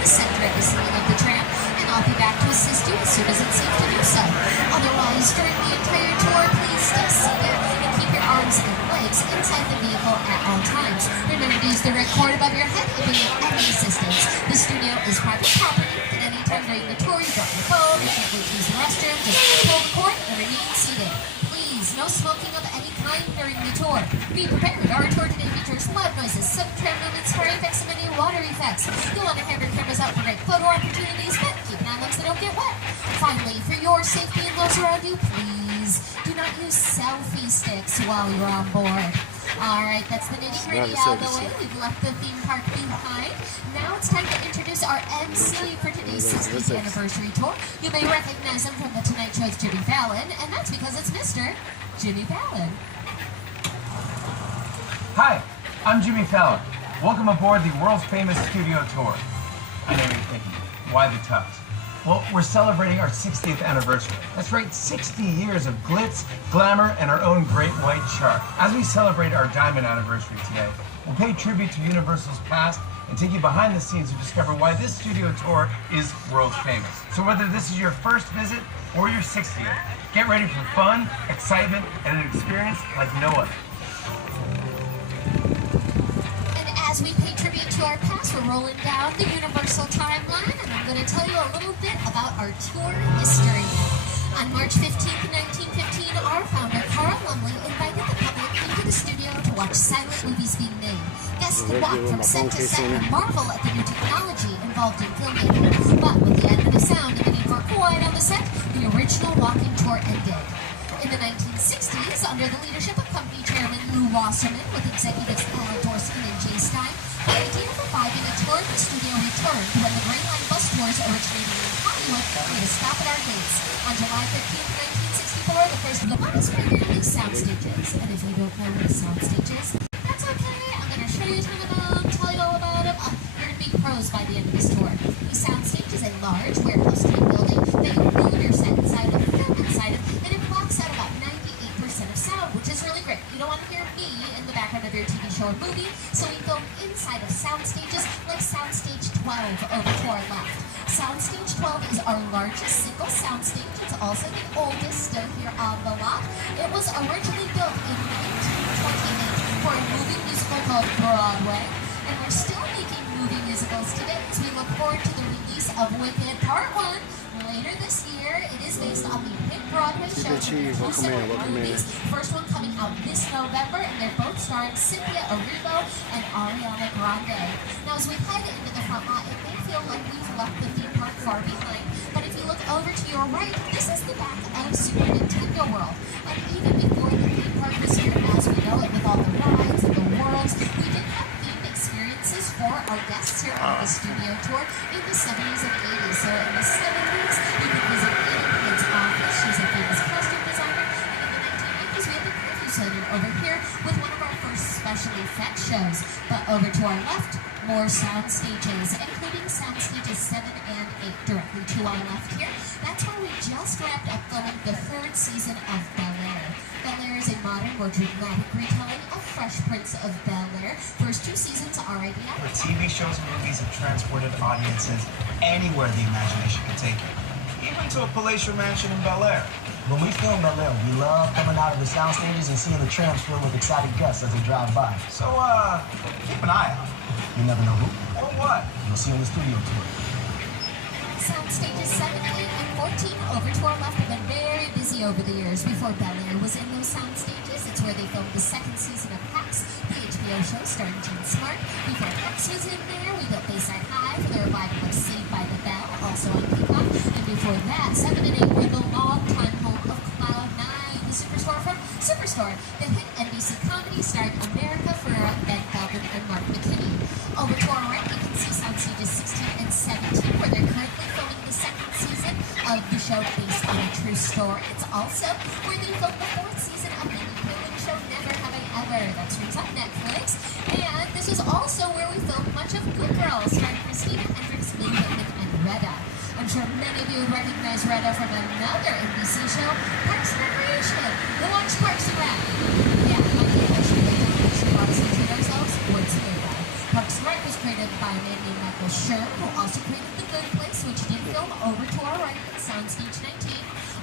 the center of the ceiling of the tram, and I'll be back to assist you as soon as it's safe to do so. Otherwise, during the entire tour, please stay seated and keep your arms and legs inside the vehicle at all times. Remember to use the red cord above your head if you need any assistance. The studio is private property, and anytime during the tour you drop your phone, you can't wait to use the restroom, just pull the cord and remain seated. Please, no smoking of any kind during the tour. Be prepared. Our tour today features loud noises, sudden tram movements, fire effects, and many water effects. You'll want to have your cameras out for great photo opportunities, but keep an eye on those that don't get wet. Finally, for your safety and those around you, please do not use selfie sticks while you're on board. Alright, that's the nitty-gritty out of the way. We've left the theme park behind. Now it's time to introduce our MC for today's 60th anniversary tour. You may recognize him from The Tonight Show's Jimmy Fallon, and that's because it's Mr. Jimmy Fallon. Hi, I'm Jimmy Fallon. Welcome aboard the world's famous studio tour. I know you're thinking, why the tux? Well, we're celebrating our 60th anniversary. That's right, 60 years of glitz, glamour, and our own great white shark. As we celebrate our diamond anniversary today, we'll pay tribute to Universal's past and take you behind the scenes to discover why this studio tour is world famous. So whether this is your first visit or your 60th, get ready for fun, excitement, and an experience like no other. As we pay tribute to our past, we're rolling down the Universal timeline, and I'm going to tell you a little bit about our tour history. On March 15th, 1915, our founder, Carl Lumley, invited the public into the studio to watch silent movies being made. Guests could walk from set to set and marvel at the new technology involved in filmmaking. But with the advent of sound and the need for quiet on the set, the original walking tour ended. In the 1960s, under the leadership of company chairman Lou Wasserman, with executives Alan Dorsey and Jay Stein, the idea of reviving a tour of the studio returned when the Grey Line bus tours originating in Hollywood made a stop at our gates. On July 15th, 1964, the first of the models primarily sound stages. And if you don't know what a sound stage is, that's okay. I'm going to show you some of them, tell you all about them. You're going to be pros by the end of this tour. The sound stage is a large warehouse-type building that you build your set inside of, film inside of, and it blocks out about 98% of sound, which is really great. You don't want to hear me in the background of your TV show or movie, so we film inside of sound stages like Soundstage 12 over to our left. Soundstage 12 is our largest single soundstage. It's also the oldest still here on the lot. It was originally built in 1928 for a movie musical called Broadway, and we're still making movie musicals today as we look forward to the release of Wicked Part 1 later this year. It is based on the hit Broadway show movies. First one coming out this November, and they're both starring Cynthia Erivo and Ariana Grande. Now, as we head into the front lot, it may feel like we've left the theme park far behind, but if you look over to your right, this is the back of Super Nintendo World. And even before the theme park was here as we know it, with all the rides and the worlds, we did have themed experiences for our guests here on the studio tour in the 70s and 80s. So in the 70s, you could visit Annie Kidd's office. She's a famous costume designer. And in the 1980s, we had the preview center over here with one of our first special effects shows. But over to our left, more sound stages, including sound stages 7 and 8 directly to our left here. That's where we just wrapped up filming the 3rd season of Bel-Air. Bel-Air is a modern, more dramatic retelling of Fresh Prince of Bel-Air. First 2 seasons are already out. The TV shows and movies have transported audiences anywhere the imagination can take you. Even to a palatial mansion in Bel-Air. When we film Bel-Air, we love coming out of the sound stages and seeing the trams filled with excited guests as they drive by. So, keep an eye out. You never know who Or what? you'll see on the studio tour. Sound stages 7, 8, and 14 over to our left have been very busy over the years. Before Bel-Air was in those sound stages, it's where they filmed the 2nd season of Hacks, the HBO show starring Gene Smart. Before Hacks was in there, we built Bayside High for the revival of Saved by the Bell, also on Peacock. And before that, 7 and 8 were the long-time home of Cloud9, the Superstore from Superstore, the hit NBC comedy starring America Ferrera, Ben Feldman, and Mark McKinney. Over to our right, you can see sound stages 16 and 17, where they're currently filming the 2nd season of the show based on a true story. It's also where they filmed the 4th season of the Nickelodeon show Never Have I Ever. That streams on Netflix. And this is also where we filmed much of Good Girls, starring Christina Hendricks, Lee Whitman, and Retta. I'm sure many of you would recognize Retta from another NBC show, Parks and Recreation. Go watch Parks and Rec. Yeah, my favorite show. They don't actually honestly treat ourselves. What's new, guy? Parks and Rec was created by a man named Mike Well, sure, who also created The Good Place, which did film over to our right at Soundstage 19.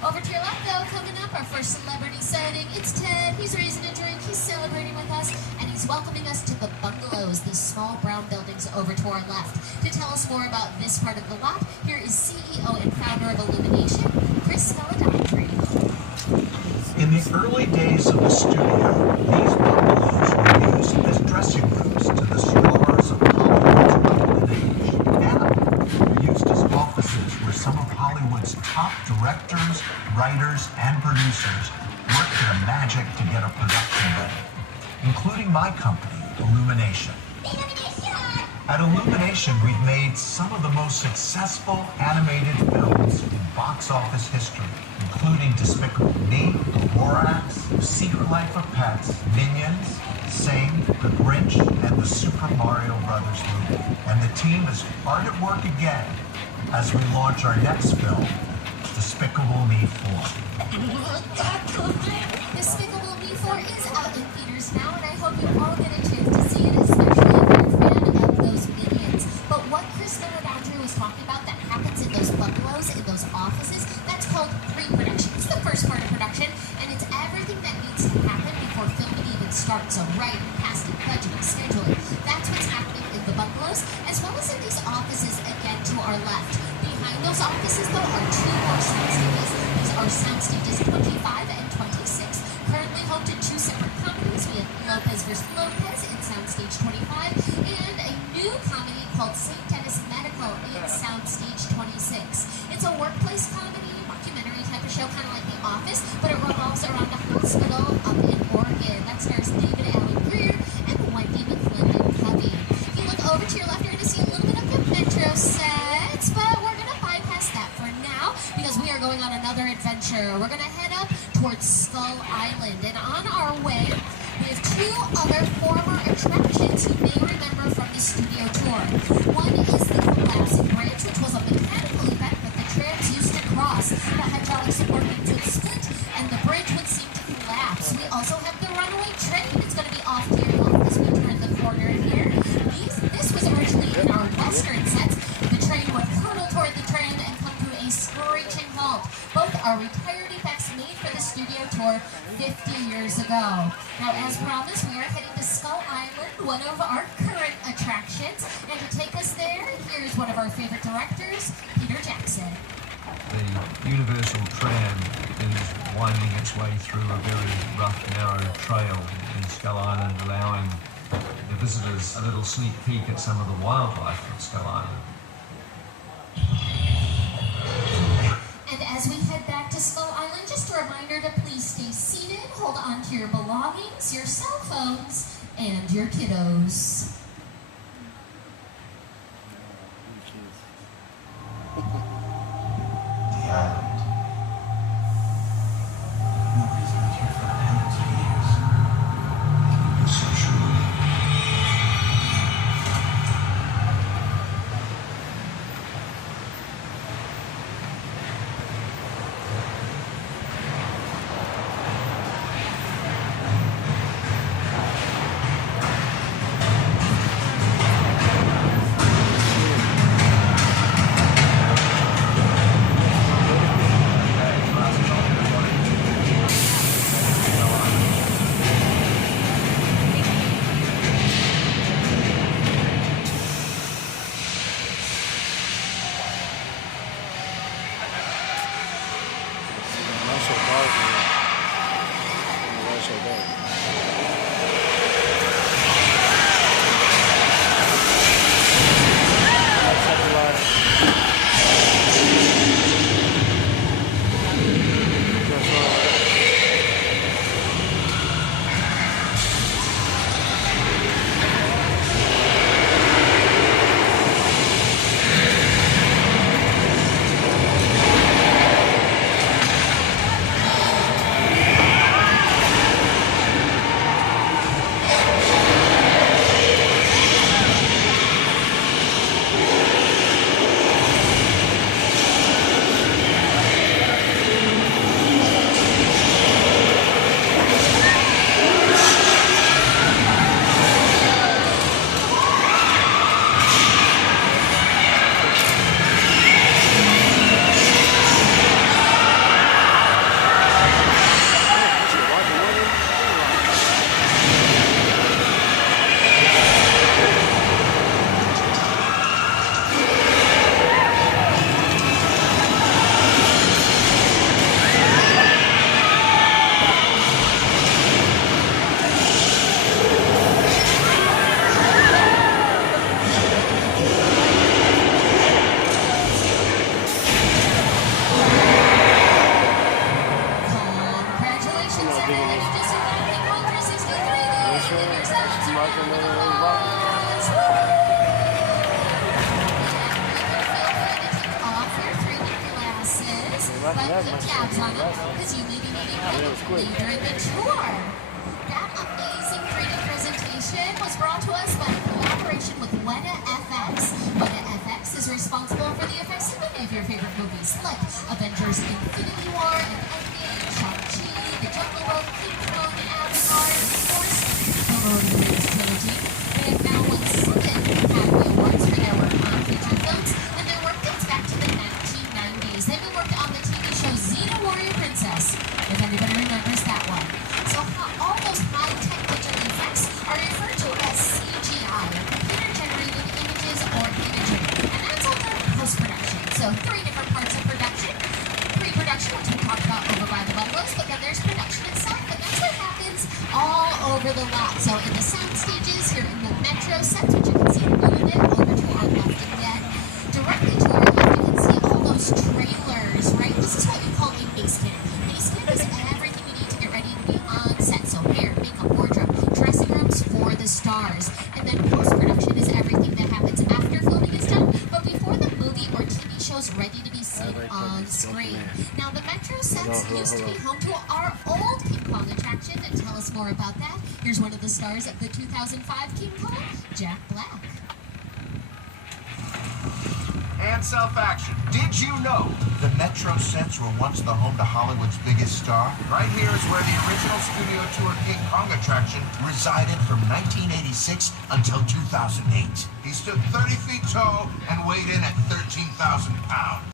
Over to your left, though, coming up, our first celebrity sighting. It's Ted. He's raising a drink. He's celebrating with us, and he's welcoming us to the bungalows, these small brown buildings over to our left. To tell us more about this part of the lot, here is CEO and founder of Illumination, Chris Meledandri. In the early days of the studio, these bungalows were used as dressing rooms to the stars of Hollywood's golden age. And they're used as offices where some of Hollywood's top directors, writers, and producers work their magic to get a production ready, including my company, Illumination. At Illumination, we've made some of the most successful animated films in box office history, including Despicable Me, Borax, Secret Life of Pets, Minions, Sing, The Grinch, and the Super Mario Brothers movie. And the team is hard at work again as we launch our next film, Despicable Me 4. Despicable Me 4 is out in theaters now, and I hope you all get a chance to see it, especially if you're a fan of those Minions. But what Chris Meledandri was talking about that happens in those bungalows, in those offices, that's called pre-production. It's the first part of production, and it's everything that needs to happen before filming even starts. So writing, casting, budgeting, scheduling. That's what's happening in the bungalows, as well as in these offices again to our left. Behind those offices, though, are two more sound stages. These are sound stages 25 and 26, currently home to two separate comedies. We have Lopez vs. Lopez in Soundstage 25, and a new comedy called St. Dennis Medical in Soundstage 26. It's a workplace comedy, documentary type of show, kind of like The Office, but it revolves around a hospital up in Oregon. That stars David Allen Greer and Wendy McClendon Covey. If you look over to your left, you're going to see a little bit of the Metro sets, but we're going to bypass that for now because we are going on another adventure. We're going to head up towards Skull Island, and on our way, we have two other former attractions you may remember from the studio tour. One is the collapsing bridge, which was a mechanical event that the trams used to cross. The hydraulic support would split, and the bridge would seem to collapse. We also have the runaway train. It's going to be off to your left as we turn the corner here. This was originally in our western sets. The train would hurtle toward the train and come to a screeching halt. Both are retired effects made for the studio tour 50 years ago. Now, as promised, we are heading to Skull Island, one of our current attractions. And to take us there, here's one of our favorite directors, Peter Jackson. The Universal Tram is winding its way through a very rough, narrow trail in Skull Island, allowing the visitors a little sneak peek at some of the wildlife of Skull Island. And as we head back to Skull Island, just a reminder to please stay seated, hold on to your belongings, your cell phones, and your kiddos. The island. Nobody's lived here for hundreds of years. It's so true. keep tabs on it, because you may be needing them later in the tour. That amazing 3D presentation was brought to us by a collaboration with Weta FX. Weta FX is responsible for the effects of many of your favorite movies, like Avengers Infinity War and Endgame, Shang-Chi, The Jungle Book, King Kong, Avatar, and of course, the Lord of the Rings trilogy. They have now won 7 Academy Awards for their work on feature films, and their work dates back to the 1990s. They've been working on the TV show Xena Warrior Princess, if anybody remembers that one. So all those high-tech digital effects are referred to as CGI, or computer-generated images or imagery, and that's all done in post-production. So 3 different parts of production. Pre-production, which we talked about over by the bungalows, but then there's production itself, and that's what happens all over the lot. So in the sound stages, here in the metro sets, which you can see a little bit over to our left again, directly to our left, you can see all those trailers, right? This is what we call a base kit. Base kit is everything you need to get ready to be on set. So hair, makeup, wardrobe, dressing rooms for the stars. And then post-production is everything that happens after filming is done, but before the movie or TV show is ready to be seen on screen. Now, the metro sets used to be home to our old King Kong attraction, and tell us more about that. Here's one of the stars of the 2005 King Kong, Jack Black. And self-action. Did you know the Metro sets were once the home to Hollywood's biggest star? Right here is where the original studio tour King Kong attraction resided from 1986 until 2008. He stood 30 feet tall and weighed in at 13,000 pounds.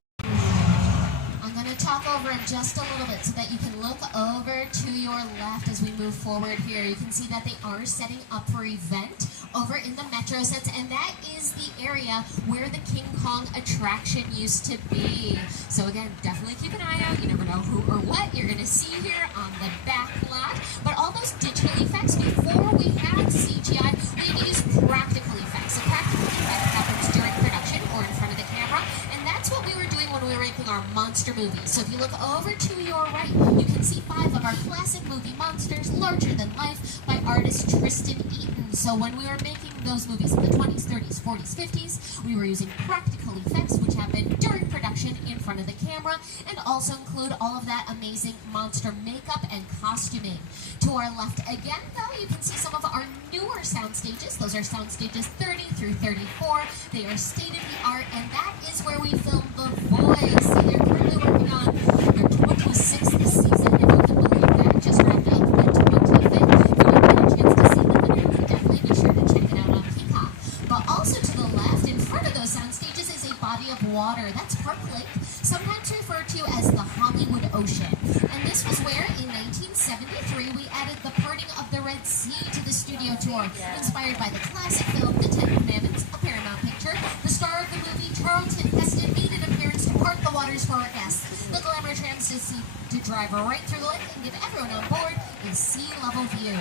I'm going to talk over it just a little bit so that you can look over to your left as we move forward here. You can see that they are setting up for event over in the metro sets, and that is the area where the King Kong attraction used to be. So again, definitely keep an eye out. You never know who or what you're going to see here on the back lot. But all those digital effects, before we had CGI, we used practical effects. A practical effect happens during production or in front of the camera, and that's what we were doing when we were making our monster movies. So if you look over to your right, you can see 5 of our classic movie monsters, larger than life, by artist Tristan Eaton. So when we were making those movies in the 20s, 30s, 40s, 50s, we were using practical effects, which happened during production in front of the camera, and also include all of that amazing monster makeup and costuming. To our left again, though, you can see some of our newer sound stages. Those are sound stages 30 through 34. They are state-of-the-art, and that is where we filmed The Voice. See, they're currently working on their 26th season, if you can believe that. Just wrapped up the 25th. If you haven't had a chance to see the finale, definitely be sure to check it out on Peacock. But also to the left, in front of those sound stages, is a body of water. That's Park Lake, sometimes referred to as the Hollywood Ocean. And this was where, in 1973, we added the parting of the Red Sea to the studio tour, inspired by the classic film The Ten Commandments, a Paramount picture. The star of the movie, Charlton Heston, made an appearance to part the waters for our guests. The glamour trams to drive right through the lake and give everyone on board a sea-level view.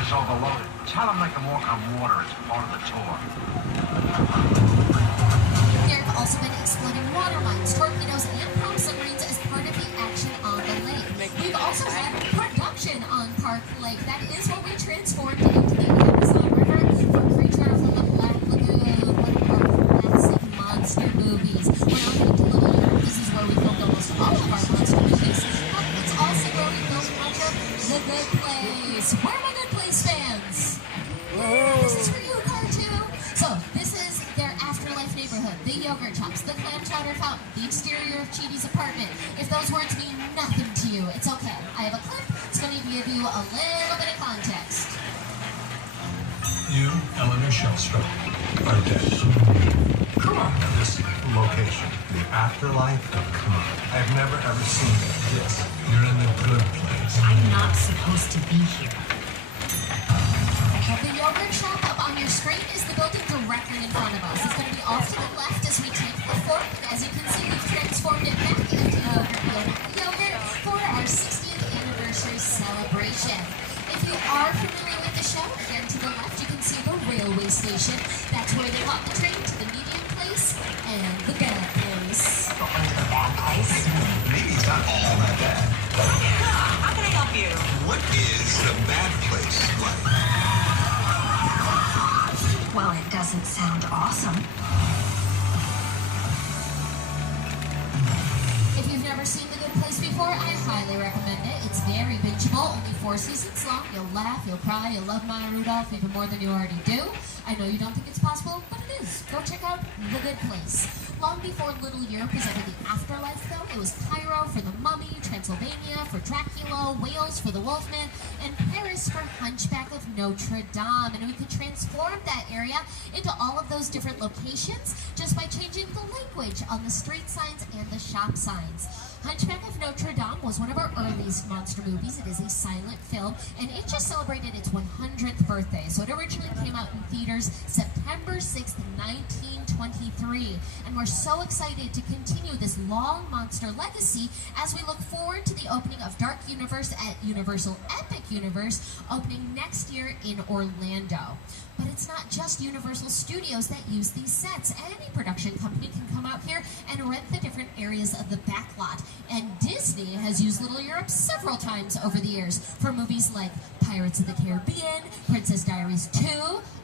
It's overloaded. Tell them they can walk on water as part of the tour. There have also been exploding water mines, torpedoes, and prop submarines as part of the action on the lake. We've also had production on Park Lake. That is what we transformed into the Amazon River for Creature from the Black Lagoon, one of our classic monster movies. We're not heading to Little Europe. This is where we filmed almost all of our monster movies. But it's also where we filmed much of The Good Place. Where are my Good Place fans? Yeah, this is for you, Car 2. So, this is their afterlife neighborhood, the yogurt shops, the clam chowder fountain, the exterior of Cheaty's apartment. If those words mean nothing to you, it's okay. I have a clip. It's going to give you a little bit of context. You, Eleanor Shellstrop, are dead. Come on, this location, the afterlife. Come on. I've never ever seen this. You're in the good place. I'm not supposed to be here. The yogurt shop up on your screen is the building directly in front of us. It's going to be off to the left as we take the fork. As you can see, we've transformed it back into yogurt for our 60th anniversary celebration. If you are familiar with the show, again to the left, you can see the railway station. That's where they caught the train to the medium place and the bad place. Going to the bad place? Maybe it's not all that bad. How can I help you? What is the bad place like? Well, it doesn't sound awesome. If you've never seen I highly recommend it. It's very bingeable, only 4 seasons long. You'll laugh, you'll cry, you'll love Maya Rudolph even more than you already do. I know you don't think it's possible, but it is. Go check out The Good Place. Long before Little Europe was ever the afterlife, though, it was Cairo for the Mummy, Transylvania for Dracula, Wales for the Wolfman, and Paris for Hunchback of Notre Dame. And we could transform that area into all of those different locations just by changing the language on the street signs and the shop signs. Hunchback of Notre Dame was one of our earliest monster movies. It is a silent film, and it just celebrated its 100th birthday. So it originally came out in theaters September 6th, 1923. And we're so excited to continue this long monster legacy as we look forward to the opening of Dark Universe at Universal Epic Universe, opening next year in Orlando. But it's not just Universal Studios that use these sets. Any production company can come out here and rent the different areas of the backlot. And Disney has used Little Europe several times over the years for movies like Pirates of the Caribbean, Princess Diaries 2,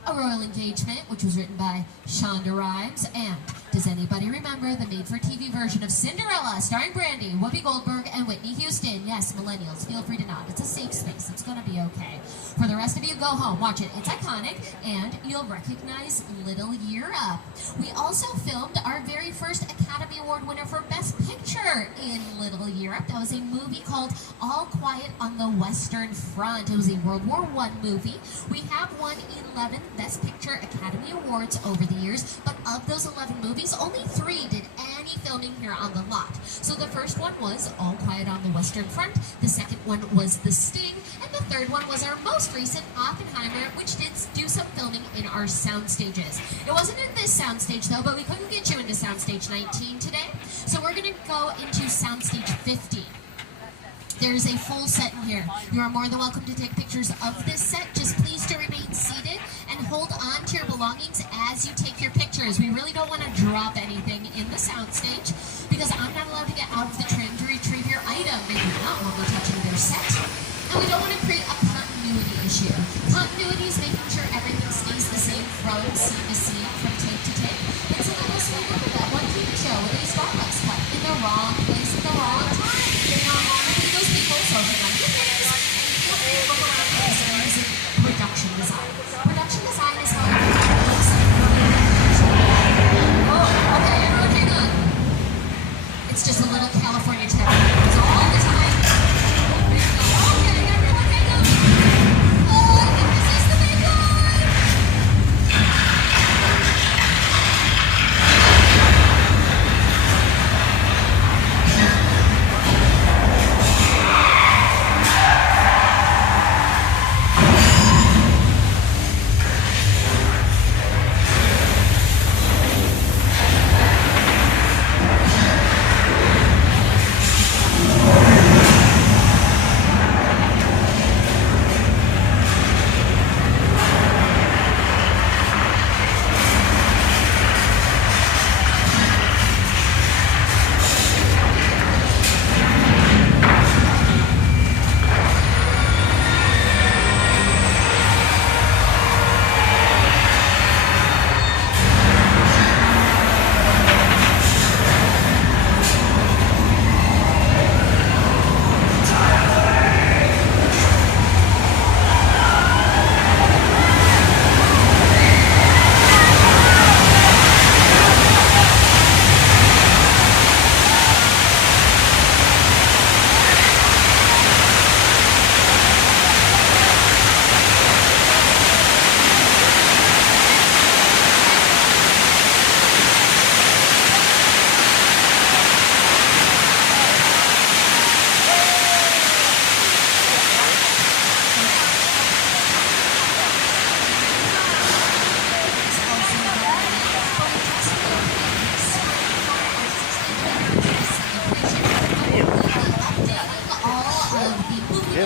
A Royal Engagement, which was written by Shonda Rhimes, and does anybody remember the made-for-TV version of Cinderella starring Brandy, Whoopi Goldberg, and Whitney Houston? Yes, millennials, feel free to nod. It's a safe space. It's going to be okay. For the rest of you, go home, watch it. It's iconic, and you'll recognize Little Europe. We also filmed our very first Academy Award winner for Best Picture in Little Europe. That was a movie called All Quiet on the Western Front. It was a World War I movie. We have won 11 Best Picture Academy Awards over the years, but of those 11 movies, only 3 did any filming here on the lot. So the first one was All Quiet on the Western Front, the second one was The Sting, and the third one was our most recent Oppenheimer, which did do some filming in our sound stages. It wasn't in this soundstage though, but we couldn't get you into soundstage 19 today, so we're going to go into soundstage 50. There's a full set in here. You are more than welcome to take pictures of this set. Just please to remain seated and hold on to your belongings as you take your pictures. We really don't want to drop anything in the soundstage because I'm not allowed to get out of the tram to retrieve your item. They do not want me touching their set. And we don't want to create a continuity issue. Continuity is making sure everything stays the same from scene to scene, from tape to tape. And some of us remember that one TV show with a Starbucks cup in the wrong place at the wrong time. They are honoring those people, so if you want to get things, feel free to look around at this amazing production design. Production design is how everything looks like. Oh, okay, everyone hang on. It's just a little California trip. It's all the time. Okay, everyone hang on. Oh, I think this is the big one.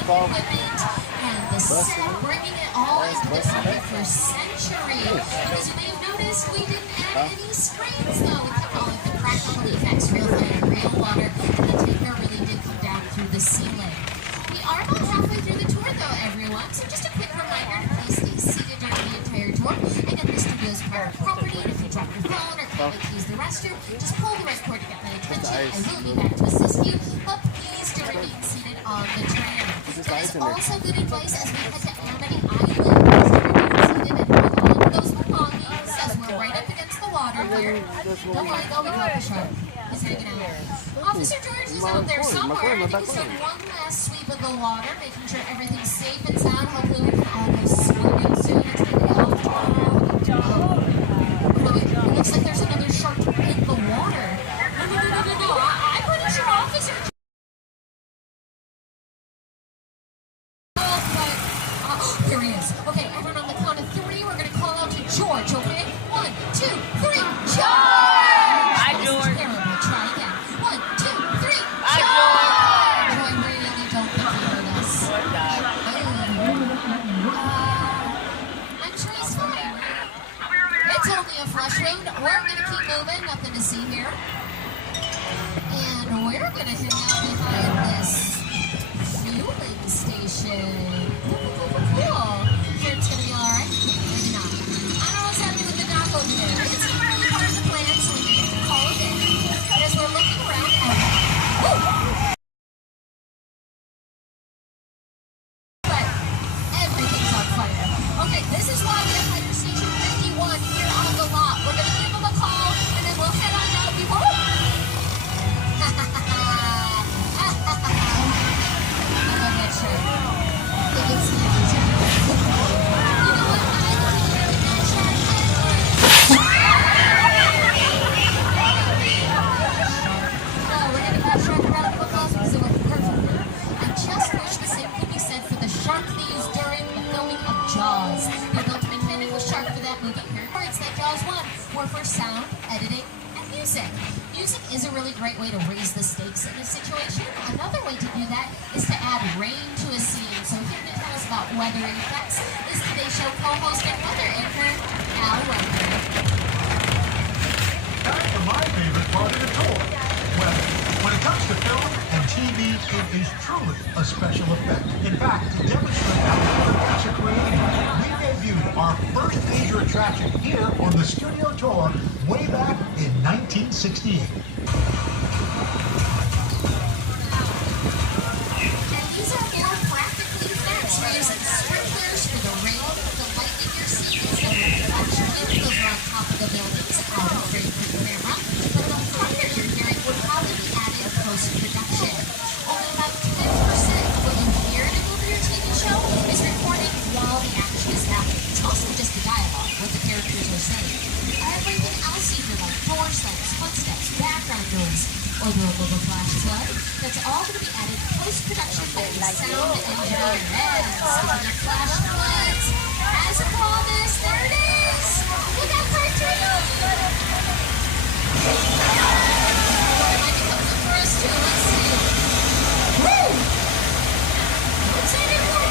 And the set, bringing it all into the 21st century. And as you may have noticed, we didn't add any screens though. We kept all of the practical effects, real fire, real water, and the tanker really did come down through the ceiling. We are about halfway through the tour though, everyone, so just a quick reminder to please stay seated during the entire tour. Again, the studio's private property, and if you drop your phone or okay with use the restroom, just pull the red cord to get my attention. I will be back to assist you, but please do remain seated on the tram. That is also good advice as we head to Amity Island. Please do remain seated and hold on to those belongings as we're right up against the water here. Don't worry, they'll be the shark. He's hanging out. Officer George is out there somewhere. I think he's done one last sweep of the water, making sure everything's safe and sound. Hopefully we can all go swimming soon. It's going to be all tomorrow. It looks like there's another shark in the water. No. I'm pretty sure Officer here he is. Okay, everyone on the count of 3, we're going to call out to George, okay? 1, 2, 3, George! Hi, George. Terrible. Try again. 1, 2, 3, George! I really don't think he heard us. I'm sure he's fine. It's only a flesh wound. We're going to keep moving. Nothing to see here. And we're going to hang out behind this fueling station. Cool. Sure it's going to be alright? Maybe not. I don't know what's happening with the dock over there. It's not really part of the plan, so we need to call it in. As we're looking around but everything's on fire. Okay, this is why we have Fire Station 51 here on the lot. We're going to give them a call, and then we'll head on down before... for sound, editing, and music. Music is a really great way to raise the stakes in a situation. Another way to do that is to add rain to a scene. So here to tell us about weather effects is today's show co-host and weather anchor, Al Raptor. Time for my favorite part of the tour. Well, when it comes to film and TV, it is truly a special effect. In fact, to demonstrate how the effects are created, we debuted our first major attraction here on the studio tour way back in 1968. And these are more practical effects. We're using sprinklers for the rain, the lightning you're seeing is the reflection wind. Those are on top of the buildings, out of frame for the camera. But the thunder you're hearing would probably be added post-production. Only about 10% of what you hear in a movie or TV show is recorded while the action is happening. It's mostly just the dialogue, what the characters are saying. Everything else you hear, like door slams, footsteps, background noise, or the little flash flood, that's all going to be added post-production by the sound engineer. And speaking of flash floods, as promised, there it is! Look out, cartoon! Might be coming up for us too, let's see. Woo! What's that anymore?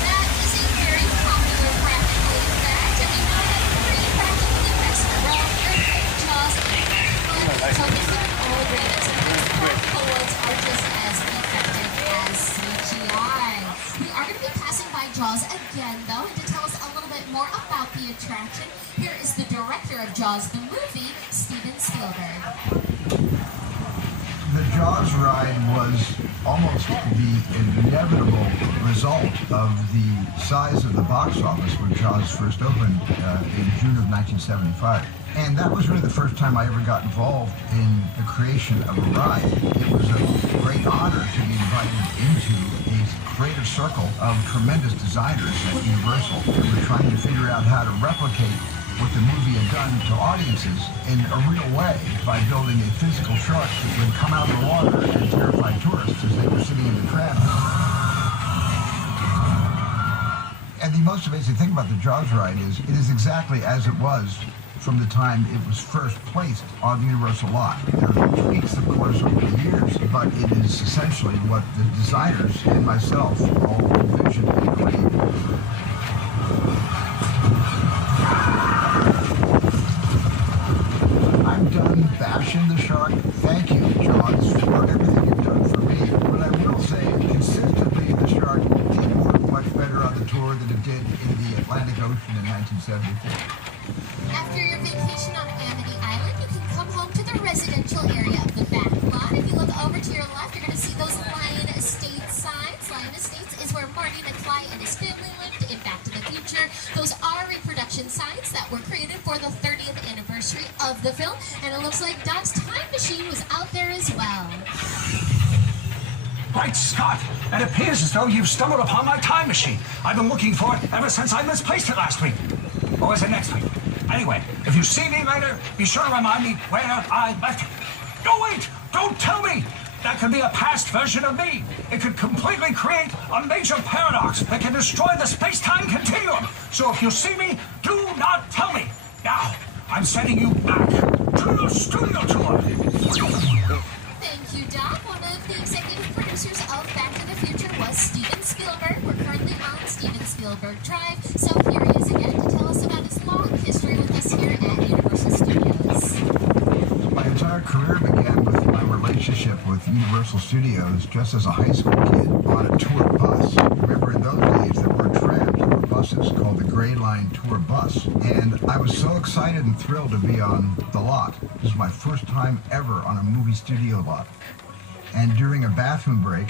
That is a very popular practical effect, and we now have 3 practical effects in a row. Earthquake, Jaws, and Fun. So these are all great. So these practical ones are just as effective as CGI. We are going to be passing by Jaws again, though, and to tell us a little bit more about the attraction, here is the director of Jaws, the movie, Steven Spielberg. The Jaws ride was almost the inevitable result of the size of the box office when Jaws first opened in June of 1975. And that was really the first time I ever got involved in the creation of a ride. It was a great honor to be invited into a creative circle of tremendous designers at Universal. We were trying to figure out how to replicate what the movie had done to audiences in a real way by building a physical shark that would come out of the water and terrify tourists as they were sitting in the tram. And the most amazing thing about the Jaws ride is it is exactly as it was from the time it was first placed on the Universal lot. There are tweaks, of course, over the years, but it is essentially what the designers and myself all envisioned and created. I'm done bashing the shark. Thank you, Jaws, for everything you've done for me. But I will say, consistently, the shark did work much better on the tour than it did in the Atlantic Ocean in 1974. After your vacation anniversary of the film, and it looks like Doc's time machine was out there as well. Right, Scott. It appears as though you've stumbled upon my time machine. I've been looking for it ever since I misplaced it last week. Or was it next week? Anyway, if you see me later, be sure to remind me where I left it. Oh, wait! Don't tell me! That could be a past version of me. It could completely create a major paradox that can destroy the space-time continuum. So if you see me, do not tell me. Now, I'm sending you back to your studio tour. Thank you, Doc. One of the executive producers of Back to the Future was Steven Spielberg. We're currently on Steven Spielberg Drive, so here he is again to tell us about his long history with us here at Universal Studios. My entire career began with my relationship with Universal Studios just as a high school kid on a tour bus. Remember, in those days there were trams, there were buses called the Gray Line Tour Bus. And I was so excited and thrilled to be on the lot. This was my first time ever on a movie studio lot. And during a bathroom break,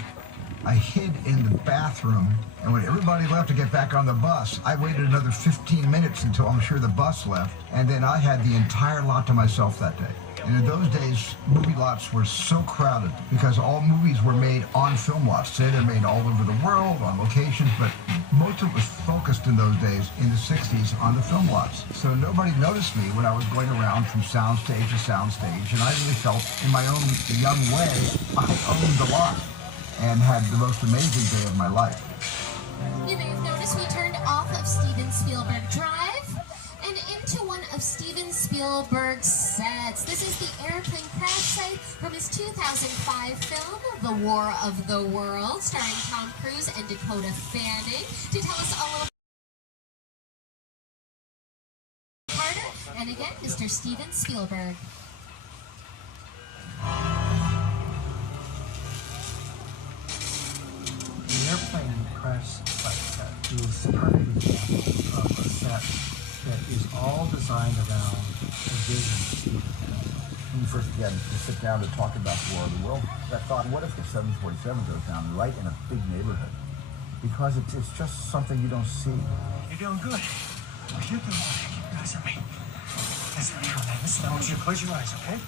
I hid in the bathroom, and when everybody left to get back on the bus, I waited another 15 minutes until I'm sure the bus left, and then I had the entire lot to myself that day. And in those days, movie lots were so crowded because all movies were made on film lots. Today they're made all over the world, on locations, but most of it was focused in those days, in the 60s, on the film lots. So nobody noticed me when I was going around from soundstage to soundstage, and I really felt, in my own young way, I owned the lot and had the most amazing day of my life. You may have noticed we turned off of Steven Spielberg Drive and into one of Steven Spielberg's sets. This is the airplane crash site from his 2005 film, The War of the Worlds, starring Tom Cruise and Dakota Fanning. To tell us a little Carter, and again, Mr. Steven Spielberg. The airplane crash site is a perfect example of a set that is all designed around a vision. When you first began to sit down to talk about the War of the World, I thought, what if the 747 goes down right in a big neighborhood? Because it's just something you don't see. You're doing good. You're doing good. Keep your eyes on me. Listen, listen, I want you to close your eyes, okay?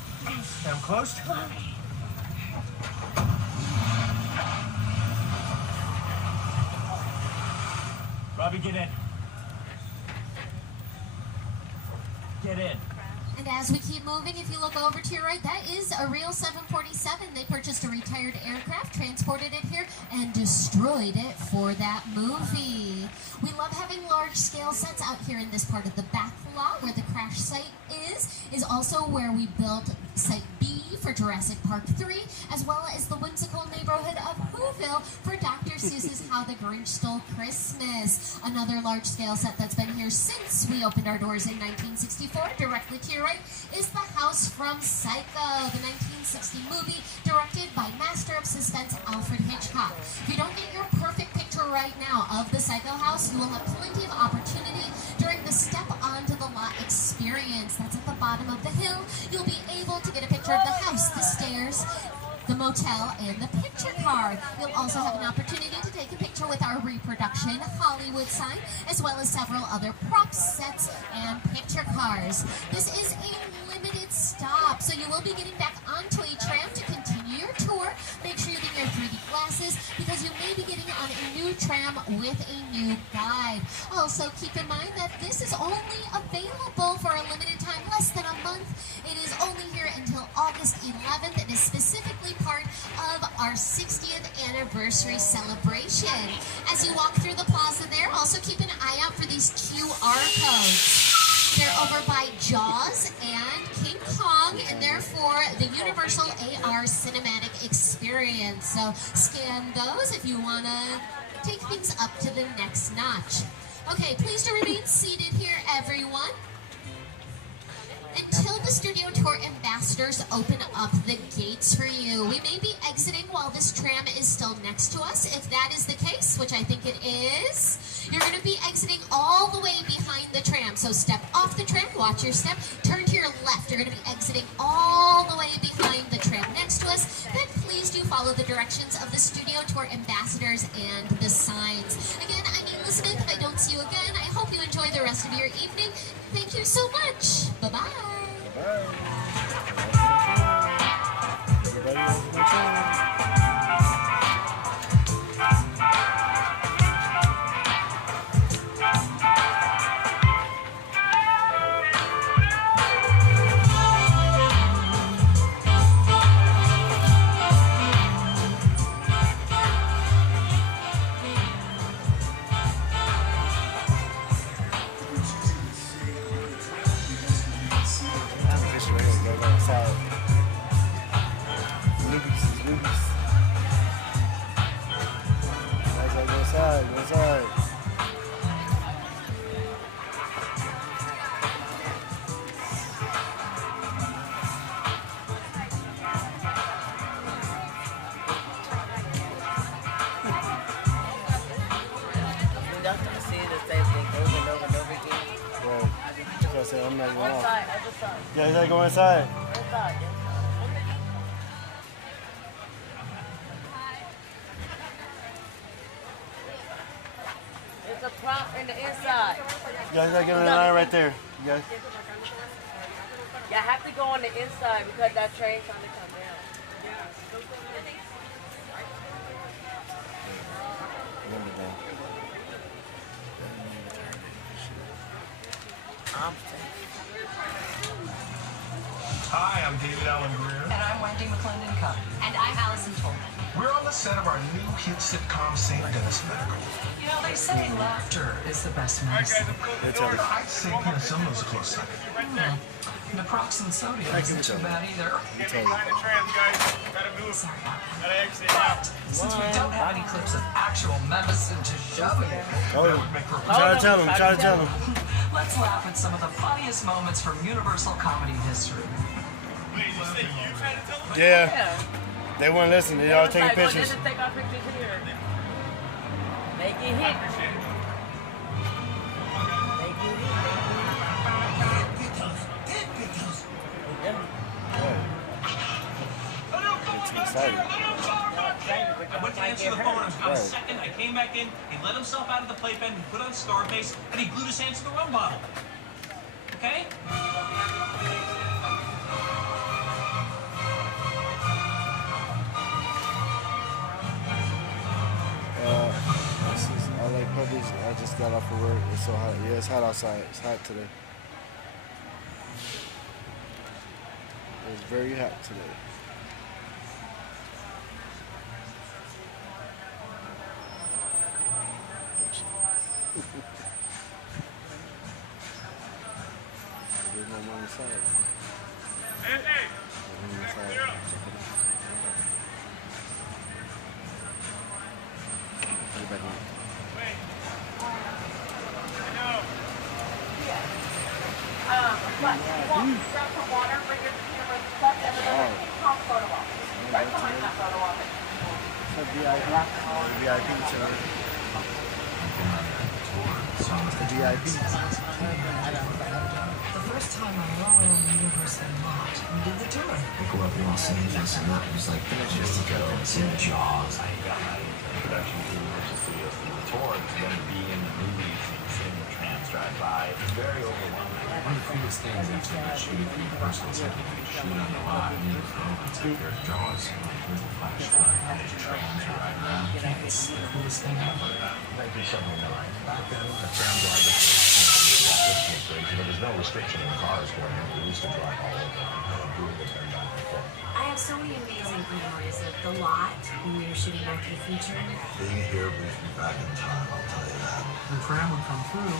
Now I'm closed. Robbie, get in. Get in. And as we keep moving, if you look over to your right, that is a real 747. They purchased a retired aircraft, transported it here, and destroyed it for that movie. We love having large-scale sets out here in this part of the back lot where the crash site is also where we built Site B for Jurassic Park 3, as well as the whimsical neighborhood of Whoville for Dr. Seuss's How the Grinch Stole Christmas. Another large-scale set that's been here since we opened our doors in 1964, directly to your right, is the house from Psycho, the 1960 movie directed by master of suspense Alfred Hitchcock. If you don't get your perfect picture right now of the Psycho house, you will have plenty of opportunity during the Step Onto the Lot experience. That's at the bottom of the hill. You'll be able to get a picture of the house, the stairs, the motel, and the picture car. You'll also have an opportunity to take a picture with our reproduction Hollywood sign, as well as several other props, sets, and picture cars. This is a limited stop, so you will be getting back onto a tram to continue your tour. Make sure you bring your 3D glasses, because you may be getting on a new tram with a new guide. Also, keep in mind that this is only available for a limited time, less than a month. It is only here until August 11th. It is specifically part of our 60th anniversary celebration. As you walk through the plaza there, also keep an eye out for these QR codes. They're over by Jaws and King Kong, and they're for the Universal AR Cinematic Experience. So scan those if you want to take things up to the next notch. Okay, please to remain seated here, everyone, until the studio tour ambassadors open up the gates for you. We may be exiting while this tram is still next to us. If that is the case, which I think it is, you're going to be exiting all the way behind the tram. So step off the tram, watch your step, turn to your left. You're going to be exiting all the way behind the tram next to us. Then please do follow the directions of the studio tour ambassadors and the signs. Again, I'm Elizabeth. If I don't see you again, I hope you enjoy the rest of your evening. Thank you so much. Bye-bye. not going off. Inside, other side. You guys gotta go inside. Inside, It's a prop in the inside. You guys gotta get in the line right there. You guys. You have to go on the inside because that train's trying to come down. Hi, I'm David Allen Greer. And I'm Wendy McClendon Cup. And I'm Allison Tolman. We're on the set of our new hit sitcom, St. Dennis Medical. You know, they say laughter is the best medicine. I'd say penicillin is a close second. Naproxen sodium isn't too bad either. Sorry about that. But since we don't have any clips of actual medicine to show you, Try to tell him. let's laugh at some of the funniest moments from Universal comedy history. Wait, you said you tried to tell them? Yeah. They wouldn't listen. They all taking pictures. Let's take our pictures here. Make it hit. I went to answer the phone, I was gone a second, I came back in, he let himself out of the playpen, he put on Scarface, and he glued his hands to the rum bottle. Okay? This is LA Puppies. I just got off of work. It's so hot. Yeah, it's hot outside. It's hot today. It's very hot today. There's no one inside. Hey! There's no one inside. Check it out. Get back in. Wait. I know. But if you want to grab some water, bring your universal stuff, and then there's a top photo op. Right behind that photo op. It's a VIP. VIP today. It's the VIP. The first time I rode on the Universal lot, we did the tour. I grew up in Los Angeles, and that was like years ago. It's in Jaws. I got my introduction to Universal Studios through the tour, to then be in the movies and seeing the trams drive by. It's very overwhelming. One of the coolest things actually about shooting for Universal is that you can shoot on the lot and you go and take your Jaws and here's the flash flood, how these trams are riding around. It's the coolest thing ever. Thank you so much. Back then, the tram driver was crazy, but there's no restriction in the cars for him. We used to drive all over and doing the turn down before. I have so many amazing memories of the lot when we were shooting Back to the Future. Being here brings me back in time, I'll tell you that. When the tram would come through,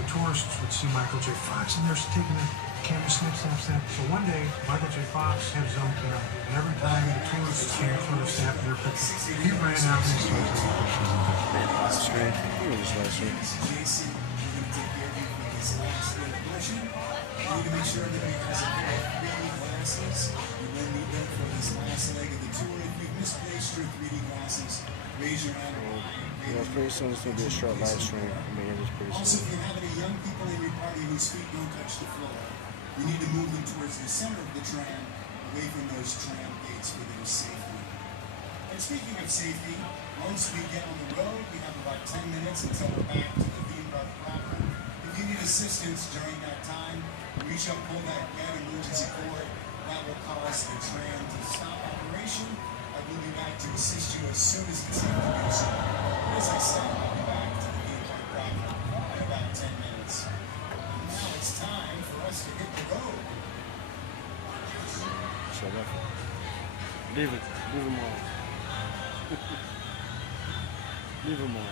the tourists would see Michael J. Fox, and they're taking the camera snap. So one day, Michael J. Fox had his own camera, and every time the tourists came through to snap their picture, he ran out and started taking pictures of them. That's great. Look at this last week. Jason, we're going to take care of you for this last little portion. You need to make sure that you guys have 3D glasses. You will need them for this last leg of the tour. If you've misplaced your 3D glasses, raise your hand. Yeah, pretty soon it's going to be a short live stream. I mean, it is pretty Also, soon. if you have any young people in your party whose feet don't touch the floor, you need to move them towards the center of the tram, away from those tram gates for their safety. And speaking of safety, once we get on the road, we have about 10 minutes until we're back to the theme park proper. If you need assistance during that time, reach up, pull that red emergency cord. That will cause the tram to stop operation. I will be back to assist you as soon as it's safe to do so. But as I said, I'll be back to the theme park proper in about 10 minutes. And now it's time for us to hit the road. So leave it. Leave them all. Leave them all.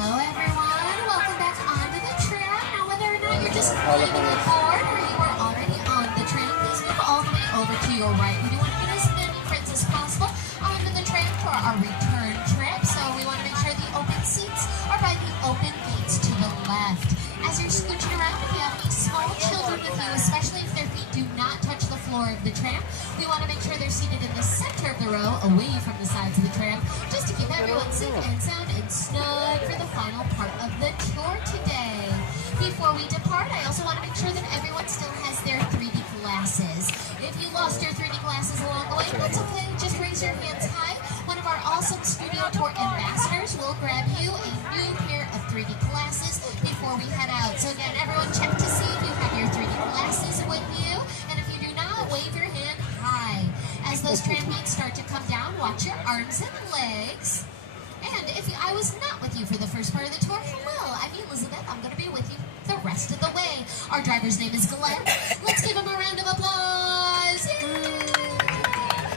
Hello, everyone. Welcome back onto the tram. Now, whether or not you're just riding aboard or you are already on the tram, please move all the way over to your right. We do want to get as many friends as possible onto the our return trip, so we want to make sure the open seats are by the open gates to the left. As you're scooching around, if you have any small children with you, especially if their feet do not touch the floor of the tram, we want to make sure they're seated in the center of the row, away from the sides of the tram, just to keep everyone safe and sound and snug for the final part of the tour today. Before we depart, I also want to make sure that everyone still has their 3D glasses. If you lost your 3D glasses along the way, that's okay. Just raise your hands high. One of our awesome studio tour ambassadors will grab you a new pair of 3D glasses before we head out. So again, everyone check to see if you have your 3D glasses with you. And if you do not, wave your hand high. As those tram gates start to come down, watch your arms and legs. And if I was not with you for the first part of the tour, hello, I'm Elizabeth. I'm going to be with you the rest of the way. Our driver's name is Glenn. Let's give him a round of applause. Yay!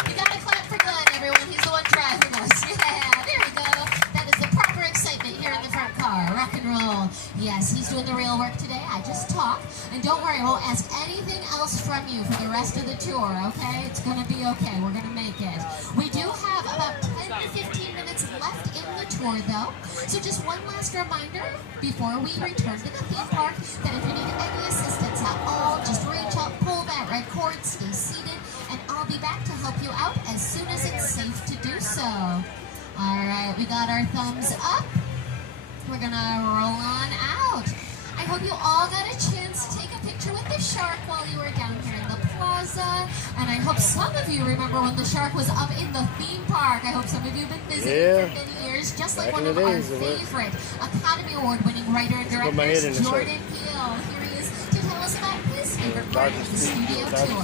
You got to clap for Glenn, everyone. He's the one driving us. Yeah, there we go. That is the proper excitement here in the front car. Rock and roll. Yes, he's doing the real work today. I just talk. And don't worry, I won't ask anything else from you for the rest of the tour, okay? It's going to be okay. We're going to make it. We do have about 10 to 15 minutes left in the tour, though. So just one last reminder before we return to the theme park that if you need any assistance at all, just reach out, pull that red cord, stay seated, and I'll be back to help you out as soon as it's safe to do so. All right, we got our thumbs up. We're gonna roll on out. I hope you all got a chance to take a picture with the shark while you were down here in the plaza. And I hope some of you remember when the shark was up in the theme park. I hope some of you have been visiting for many years, just like one of our favorite Academy Award winning writer and directors, Jordan Peele. Here he is to tell us about his favorite part of the studio tour.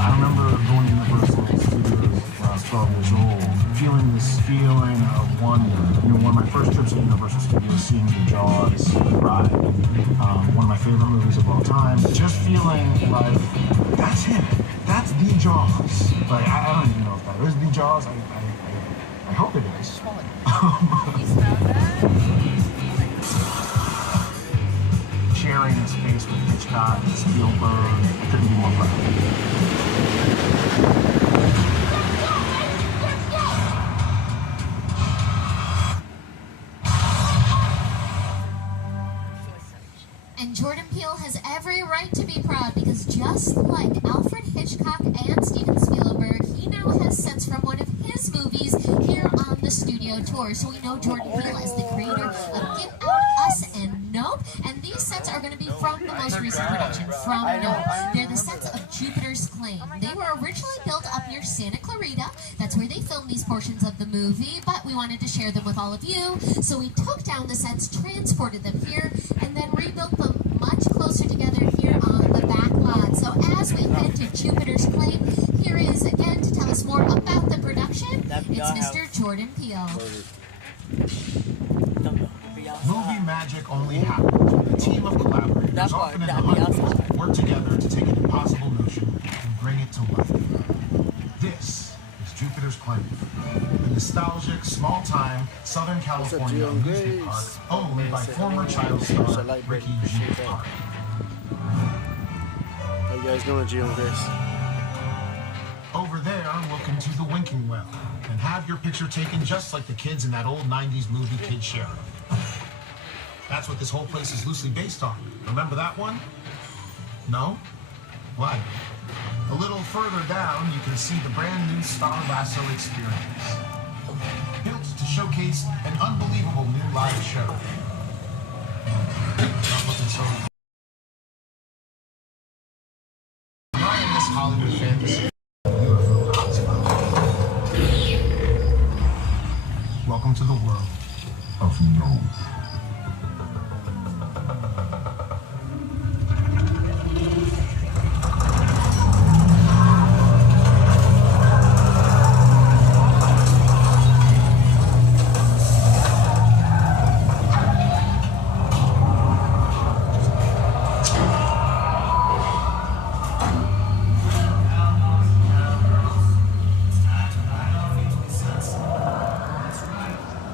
I remember going to Universal Studios when I was 12 years old, feeling this feeling of wonder. You know, one of my first trips to Universal Studios, seeing the Jaws ride, one of my favorite movies of all time. Just feeling like, that's it. That's the Jaws. Like, I don't even know if that is the Jaws. I hope it is. You smell that? Sharing a space with Hitchcock and Spielberg, I couldn't be more proud. And Jordan Peele has every right to be proud because just like Alfred Hitchcock and Steven Spielberg, he now has sets from one of his movies here on the studio tour. So we know Jordan Peele as the creator of Get Out, Us, and Nope. And these sets are going to be from the most recent production, from Nope. They're the sets of Jupiter's Claim. They were originally built up near Santa Clarita. That's where they filmed these portions of the movie, but we wanted to share them with all of you. So we took down the sets, transported them here, and then rebuilt them much closer together here on the back lot. So as we head to Jupiter's Claim, here is again to tell us more about the production. It's Mr. Jordan Peele. Movie magic only happens when a team of collaborators, often in the hundreds, work together to take an impossible notion and bring it to life. This is Jupiter's Claim, a nostalgic, small-time Southern California amusement park owned by former child star Ricky G. Park. How you guys doing, Gio and Grace? Over there, look into the winking well and have your picture taken just like the kids in that old 90s movie Kid Sheriff. That's what this whole place is loosely based on. Remember that one? No? Why? A little further down, you can see the brand new Star Lasso experience. Built to showcase an unbelievable new live show. Not looking so... Not in this Hollywood fantasy. Welcome to the world of No.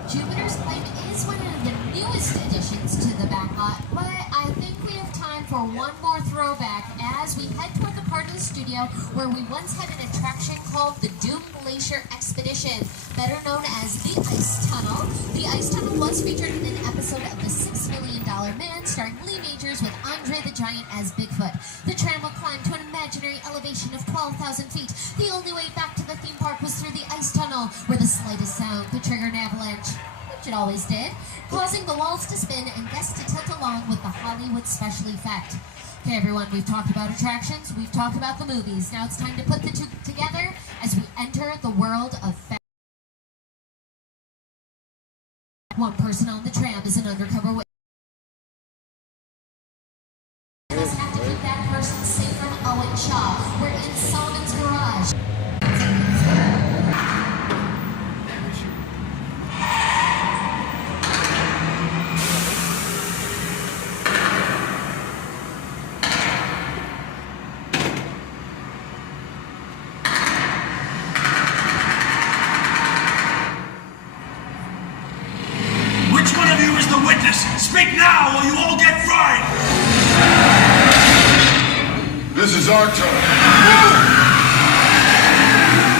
Jupiter's Claim is one of the newest additions to the backlot, but I think we have time for one more throwback as we head toward the part of the studio where we once had an attraction called the Doomed Lady Glacier Expedition, better known as the Ice Tunnel. The Ice Tunnel was featured in an episode of The $6 Million Man, starring Lee Majors with Andre the Giant as Bigfoot. The tram will climb to an imaginary elevation of 12,000 feet. The only way back to the theme park was through the Ice Tunnel, where the slightest sound could trigger an avalanche, which it always did, causing the walls to spin and guests to tilt along with the Hollywood special effect. Okay, everyone, we've talked about attractions, we've talked about the movies. Now it's time to put the two together as we enter the world of fashion. One person on the tram is an undercover witness. Have to keep that person safe from Owen Shaw. We're in Solomon's garage. Which one of you is the witness? Speak now or you all get fried! This is our turn.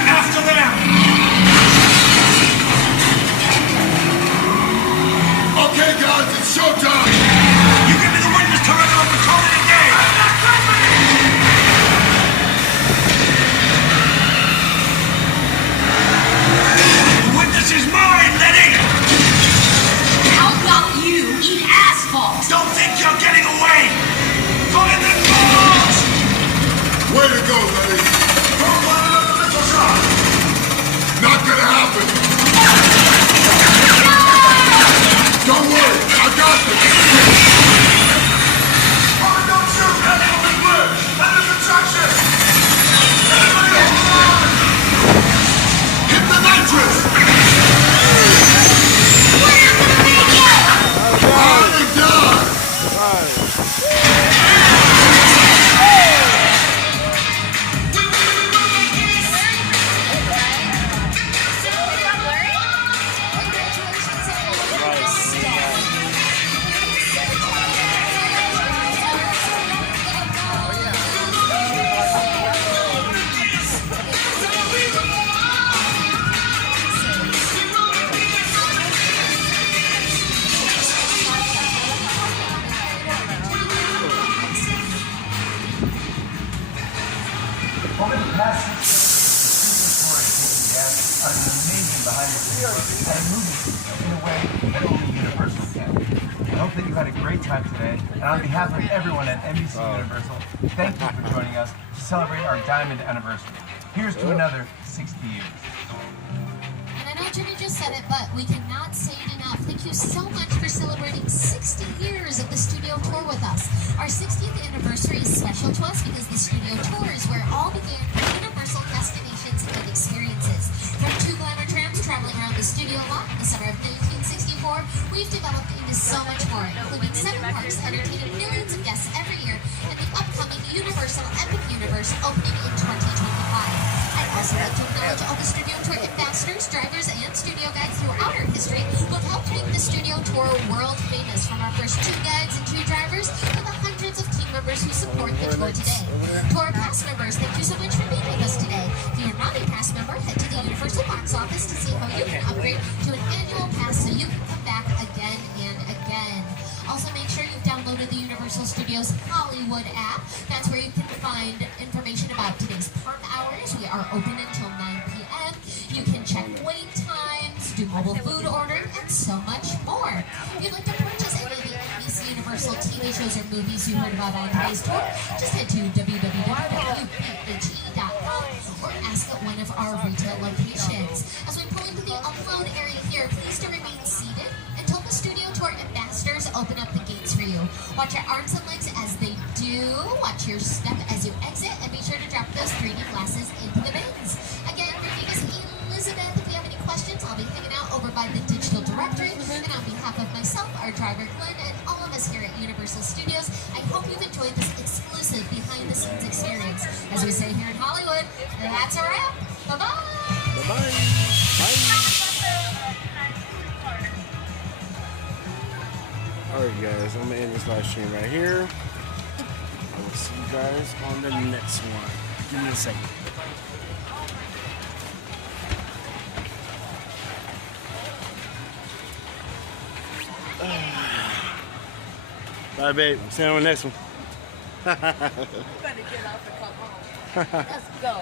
After them! Okay, guys, it's showtime! You give me the witness to run off the call of the day! The witness is mine, Letty! How about you eat asphalt? Don't think you're getting away! Go in the balls! Way to go, lady! Don't want another missile shot! Not gonna happen! Don't worry, I got this! Don't shoot! Head for the bridge! That is attraction! Everybody hold on! Hit the nitrous! We're not gonna make it! I die! Over the past 6 years, the studio tour has taken guests on an amazing behind-the-scenes look at a movie in a way that only Universal can. I hope that you had a great time today, and on behalf of everyone at NBC Universal, thank you for joining us to celebrate our diamond anniversary. Here's to another 60 years. And I know Jimmy just said it, but we cannot say it enough. Thank you so much for celebrating 60 years of the studio tour with us. Our 60th anniversary is special to us because the studio tour is where all began for Universal destinations and experiences. From 2 glamour trams traveling around the studio lot in the summer of 1964, we've developed into so much more, including 7 parks entertaining millions of guests every year, and the upcoming Universal Epic Universe opening in 2025. I'd also like to acknowledge all the studio tour ambassadors, drivers, and studio guides throughout our history who have helped make the studio tour world famous, from our first 2 guides and 2 drivers to the hundreds of team members who support the tour today. To our past members, thank you so much for being with us today. If you're not a past member, head to the Universal box office to see how you can upgrade to an annual pass so you can come back again and again. Also, make sure you've downloaded the Universal Studios Hollywood app. That's where you can find information about today's park hours. We are open until 9 p.m. You can check wait times, do mobile food ordering, and so much more. If you'd like to purchase any of the NBC Universal TV shows or movies you heard about on today's tour, just head to www.uphe.com or ask at one of our retail locations. As we pull into the upload area here, please do remain seated until the studio tour ambassadors open up the gates for you. Watch your arms and legs as they do. Watch your step as you exit, and be sure to drop those 3D glasses into the bins. Again, my name is Elizabeth. If you have any questions, I'll be hanging out over by the digital directory. And on behalf of myself, our driver Glenn, and all of us here at Universal Studios, I hope you've enjoyed this exclusive behind-the-scenes experience. As we say here in Hollywood, that's a wrap. Bye-bye. Bye-bye. Alright guys, I'm gonna end this live stream right here. I will see you guys on the next one. Give me a second. Bye, babe. See you on the next one. You better get off and come home. Let's go.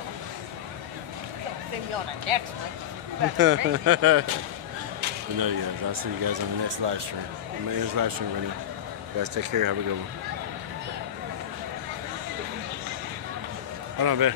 Don't see me on the next one. You better ready. I know you guys. I'll see you guys on the next live stream. My next live stream right now. You guys take care. Have a good one. Hold on, babe.